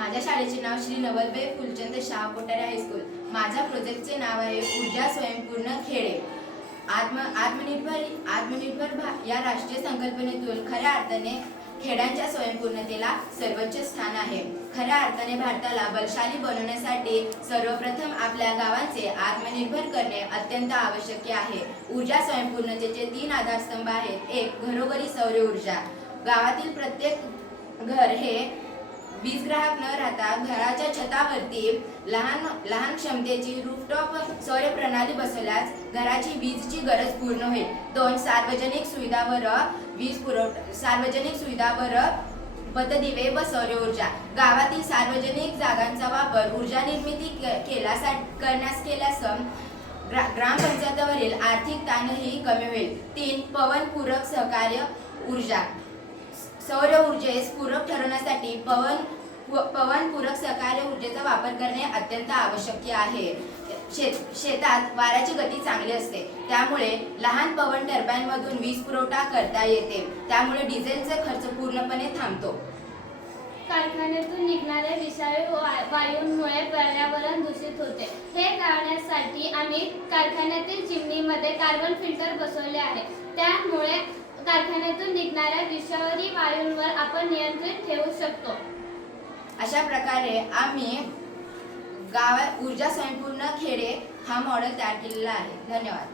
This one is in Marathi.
माझ्या शाळेचे नाव श्री नवलबाई फुलचंद शाह कोठारे हायस्कूल। माझ्या प्रोजेक्टचे नाव आहे ऊर्जा स्वयंपूर्ण खेडे। आत्मनिर्भर या राष्ट्रीय संकल्पनेतून खऱ्या अर्थाने खेड्यांच्या स्वयंपूर्णतेला सर्वोच्च स्थान आहे। खऱ्या अर्थाने भारताला बलशाली बनवण्यासाठी सर्वप्रथम आपल्या गावांचे आत्मनिर्भर करणे अत्यंत आवश्यक आहे। ऊर्जा स्वयंपूर्णतेचे 3 आधारस्तंभ आहेत। 1. घरोघरी सौर ऊर्जा। गावातील प्रत्येक घर हे वीज ग्राहक न राहता घराच्या छतावरती लहान क्षमतेची रूफटॉप सौर प्रणाली बसवल्यास घराची वीजची गरज पूर्ण होईल। 2. सार्वजनिक सुविधावर पथदिवे व सौर ऊर्जा। गावातील सार्वजनिक जागांचा वापर ऊर्जा निर्मिती केल्यास ग्रामपंचायतीवरील आर्थिक ताणही कमी होईल। 3. पवन पूरक सहकार्य ऊर्जा। सौर ऊर्जेस पूरक ठरवण्यासाठी पवन पूरक सहकार्य ऊर्जेचा वापर करणे अत्यंत आवश्यक आहे। शेतात वाऱ्याची गती चांगली असते, त्यामुळे लहान पवन टर्बाईनमधून वीज पुरवठा करता येते, त्यामुळे डिझेलचा खर्च पूर्णपणे थांबतो। कारखान्यातून निघणाऱ्या विषारी वायूंमुळे पर्यावरण दूषित होते। हे टाळण्यासाठी आम्ही कारखान्यातील चिमणीमध्ये कार्बन फिल्टर बसवले आहे। त्यामुळे कारखान्यातून निघणाऱ्या विषारी वायूंवर आपण नियंत्रण ठेवू शकतो। अशा प्रकारे आम्ही ऊर्जा स्वयंपूर्ण खेडे हा मॉडेल तयार केलेला आहे। धन्यवाद।